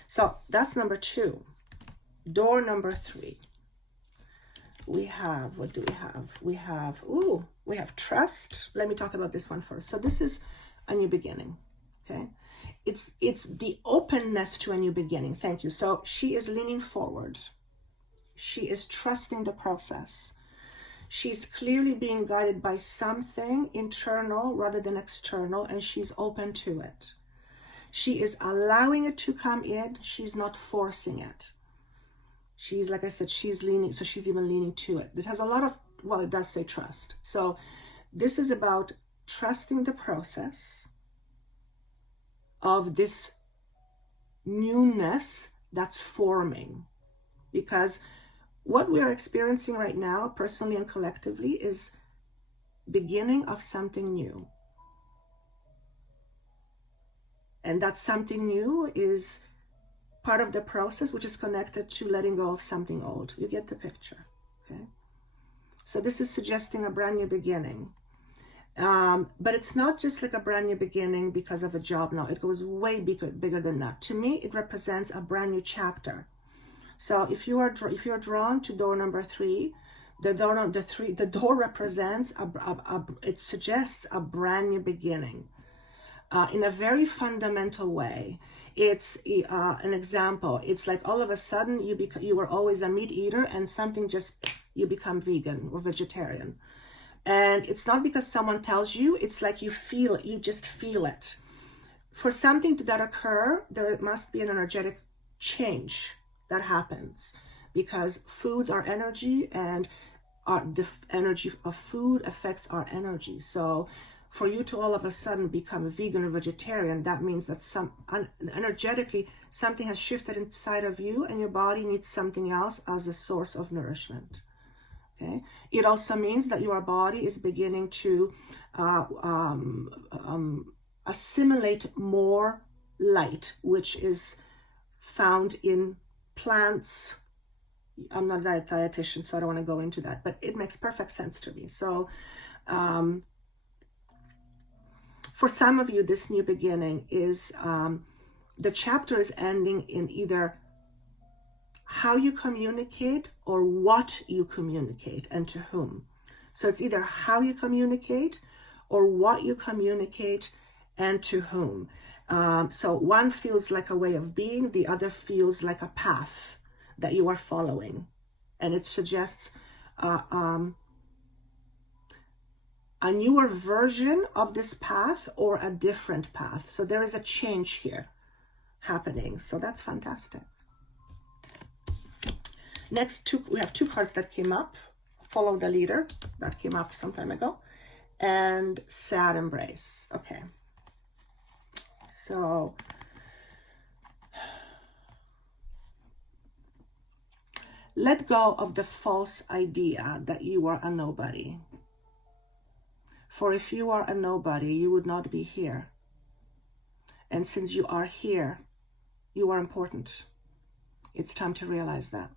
So that's number 2. Door number 3. We have, what do we have? We have trust. Let me talk about this one first. So this is a new beginning. Okay, it's the openness to a new beginning. Thank you. So she is leaning forward. She is trusting the process. She's clearly being guided by something internal rather than external, and she's open to it. She is allowing it to come in. She's not forcing it. She's, like I said, she's leaning, so she's even leaning to it. It has a lot of, well, it does say trust. So this is about trusting the process of this newness that's forming. Because what we are experiencing right now, personally and collectively, is beginning of something new. And that something new is part of the process, which is connected to letting go of something old. You get the picture, okay? So this is suggesting a brand new beginning. But it's not just like a brand new beginning because of a job. No, it goes way bigger than that. To me, it represents a brand new chapter. So if you're drawn to door number 3, the door represents it suggests a brand new beginning in a very fundamental way. It's an example. It's like all of a sudden you were always a meat eater and something you become vegan or vegetarian. And it's not because someone tells you, it's like you feel it, you just feel it. For something to that occur, there must be an energetic change that happens, because foods are energy, and the energy of food affects our energy. So for you to all of a sudden become a vegan or vegetarian, that means that energetically something has shifted inside of you, and your body needs something else as a source of nourishment. Okay. It also means that your body is beginning to assimilate more light, which is found in plants. I'm not a dietitian, so I don't want to go into that, but it makes perfect sense to me. So for some of you, this new beginning is, the chapter is ending in either how you communicate or what you communicate and to whom. So it's either how you communicate or what you communicate and to whom. So one feels like a way of being, the other feels like a path that you are following. And it suggests a newer version of this path or a different path. So there is a change here happening. So that's fantastic. Next, we have two cards that came up. Follow the leader, that came up some time ago, and sad embrace. Okay. So let go of the false idea that you are a nobody. For if you are a nobody, you would not be here. And since you are here, you are important. It's time to realize that.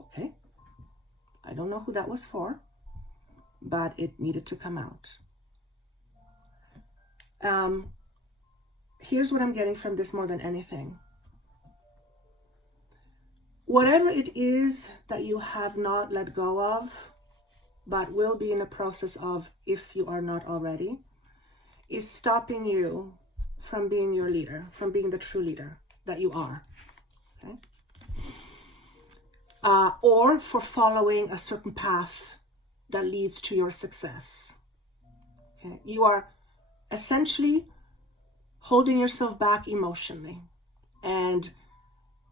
Okay. I don't know who that was for, but it needed to come out. Here's what I'm getting from this more than anything. Whatever it is that you have not let go of, but will be in the process of, if you are not already, is stopping you from being your leader, from being the true leader that you are. Okay? Or for following a certain path that leads to your success. Okay? You are essentially holding yourself back emotionally. And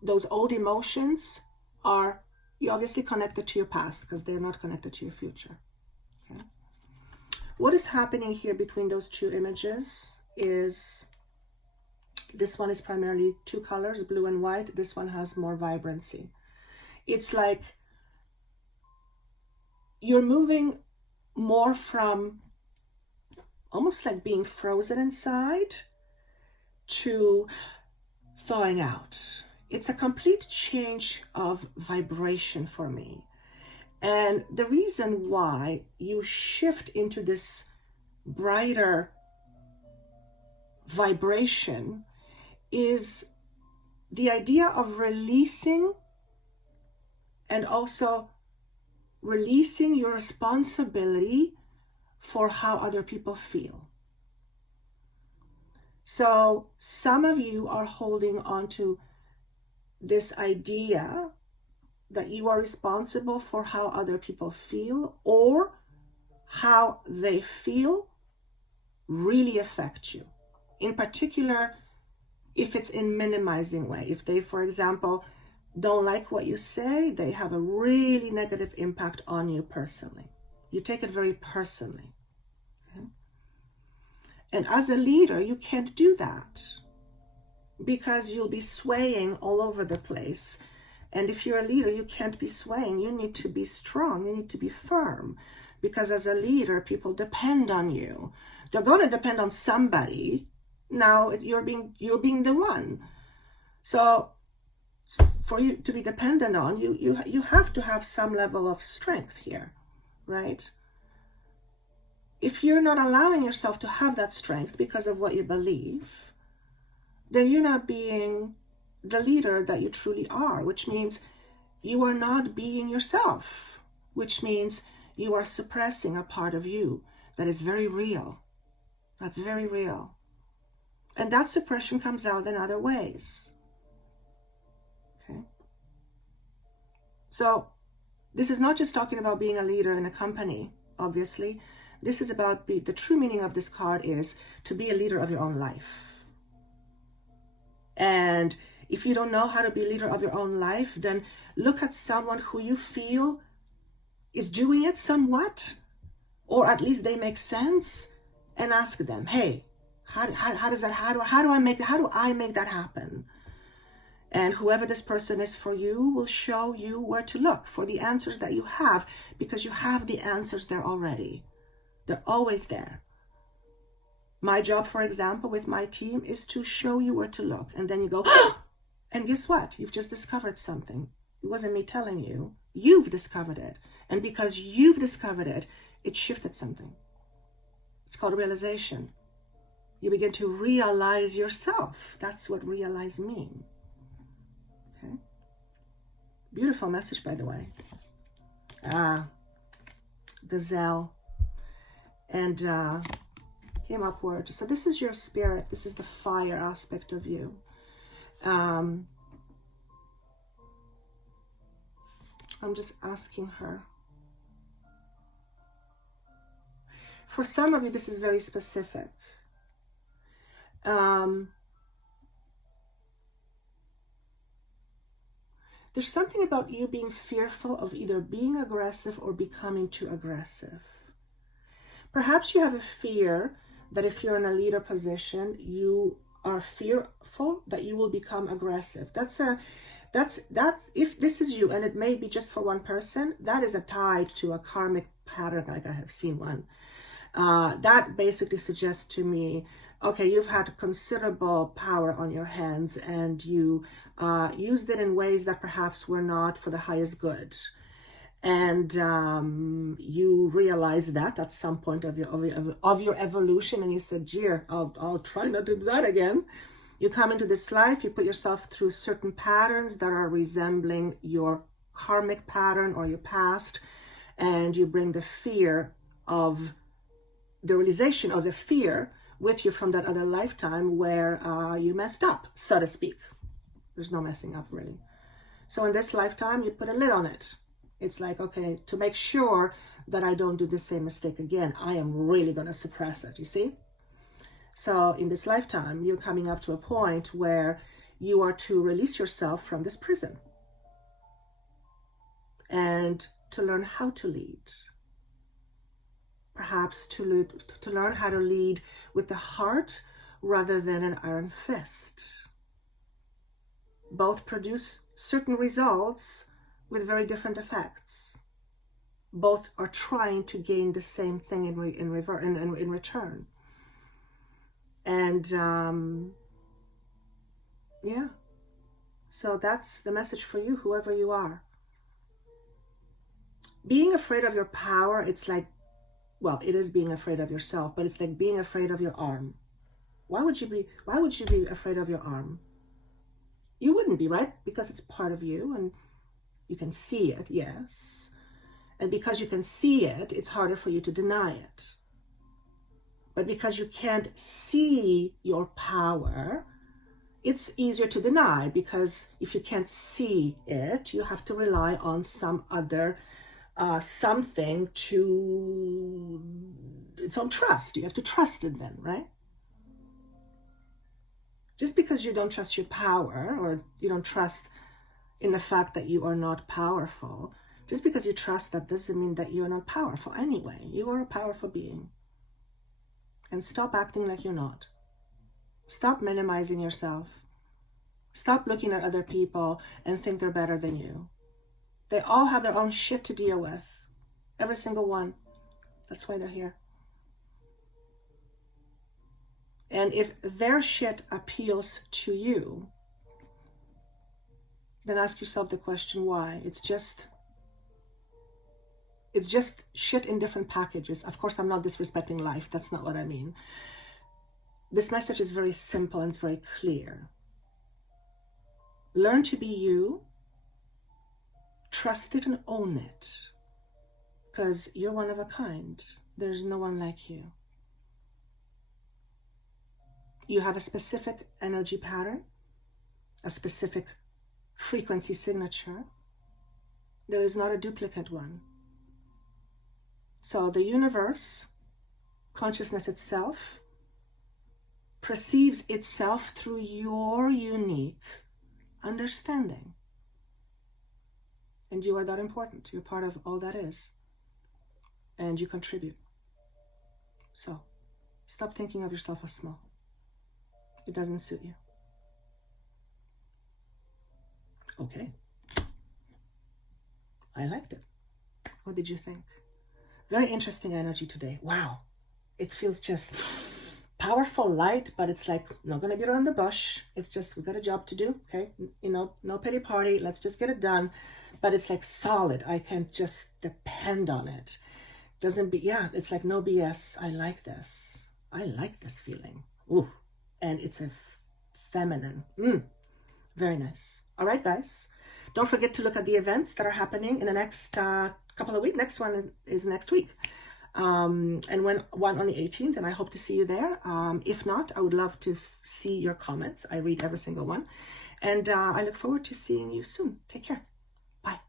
those old emotions are obviously connected to your past because they're not connected to your future. Okay? What is happening here between those two images is, this one is primarily two colors, blue and white. This one has more vibrancy. It's like you're moving more from almost like being frozen inside to thawing out. It's a complete change of vibration for me. And the reason why you shift into this brighter vibration is the idea of releasing, and also releasing your responsibility for how other people feel. So some of you are holding on to this idea that you are responsible for how other people feel, or how they feel really affect you. In particular, if it's in minimizing way. If they, for example, don't like what you say, they have a really negative impact on you personally. You take it very personally. Okay? And as a leader, you can't do that, because you'll be swaying all over the place. And if you're a leader, you can't be swaying. You need to be strong. You need to be firm, because as a leader, people depend on you. They're going to depend on somebody. Now you're being the one. So for you to be dependent on, you have to have some level of strength here, right? If you're not allowing yourself to have that strength because of what you believe, then you're not being the leader that you truly are, which means you are not being yourself, which means you are suppressing a part of you that is very real. That's very real. And that suppression comes out in other ways. Okay. So this is not just talking about being a leader in a company obviously. This is about, the true meaning of this card is to be a leader of your own life. And if you don't know how to be a leader of your own life, then look at someone who you feel is doing it somewhat, or at least they make sense, and ask them, hey, how do I make that happen? And whoever this person is for you will show you where to look for the answers that you have, because you have the answers there already. They're always there. My job, for example, with my team is to show you where to look. And then you go, and guess what? You've just discovered something. It wasn't me telling you. You've discovered it. And because you've discovered it, it shifted something. It's called realization. You begin to realize yourself. That's what realize means. Okay. Beautiful message, by the way. Gazelle. And came upward. So this is your spirit. This is the fire aspect of you. I'm just asking her. For some of you, this is very specific. There's something about you being fearful of either being aggressive or becoming too aggressive. Perhaps you have a fear that if you're in a leader position, you are fearful that you will become aggressive. If this is you, and it may be just for one person, that is a tied to a karmic pattern, like I have seen one. That basically suggests to me, okay, you've had considerable power on your hands, and you used it in ways that perhaps were not for the highest good. And you realize that at some point of your evolution, and you said, "Gee, I'll try not to do that again." You come into this life, you put yourself through certain patterns that are resembling your karmic pattern or your past, and you bring the fear of the realization of the fear with you from that other lifetime where you messed up, so to speak. There's no messing up, really. So in this lifetime, you put a lid on it. It's like, okay, to make sure that I don't do the same mistake again, I am really going to suppress it, you see? So in this lifetime, you're coming up to a point where you are to release yourself from this prison and to learn how to lead. Perhaps to learn how to lead with the heart rather than an iron fist. Both produce certain results with very different effects. Both are trying to gain the same thing in return. And yeah, so that's the message for you, whoever you are. Being afraid of your power, it's like, well, it is being afraid of yourself, but it's like being afraid of your arm. Why would you be afraid of your arm? You wouldn't be, right? Because it's part of you and you can see it, yes. And because you can see it, it's harder for you to deny it. But because you can't see your power, it's easier to deny, because if you can't see it, you have to rely on some other something to its own trust. You have to trust it then, right? Just because you don't trust your power, or you don't trust in the fact that you are not powerful, just because you trust that doesn't mean that you're not powerful anyway. You are a powerful being. And stop acting like you're not. Stop minimizing yourself. Stop looking at other people and think they're better than you. They all have their own shit to deal with. Every single one. That's why they're here. And if their shit appeals to you, then ask yourself the question, why? It's just shit in different packages. Of course, I'm not disrespecting life. That's not what I mean. This message is very simple and it's very clear. Learn to be you. Trust it and own it. Because you're one of a kind. There's no one like you. You have a specific energy pattern, a specific frequency signature. There is not a duplicate one. So the universe, consciousness itself, perceives itself through your unique understanding. And you are that important. You're part of all that is. And you contribute. So stop thinking of yourself as small. It doesn't suit you. Okay. I liked it. What did you think? Very interesting energy today. Wow. It feels just powerful light, but it's like not going to beat around the bush. It's just, we got a job to do. Okay. You know, no pity party. Let's just get it done. But it's like solid. I can just depend on it. Doesn't be, yeah, it's like no BS. I like this. I like this feeling. Ooh. And it's a feminine. Very nice. All right, guys. Don't forget to look at the events that are happening in the next couple of weeks. Next one is next week. And one on the 18th, and I hope to see you there. If not, I would love to see your comments. I read every single one. And I look forward to seeing you soon. Take care. Bye.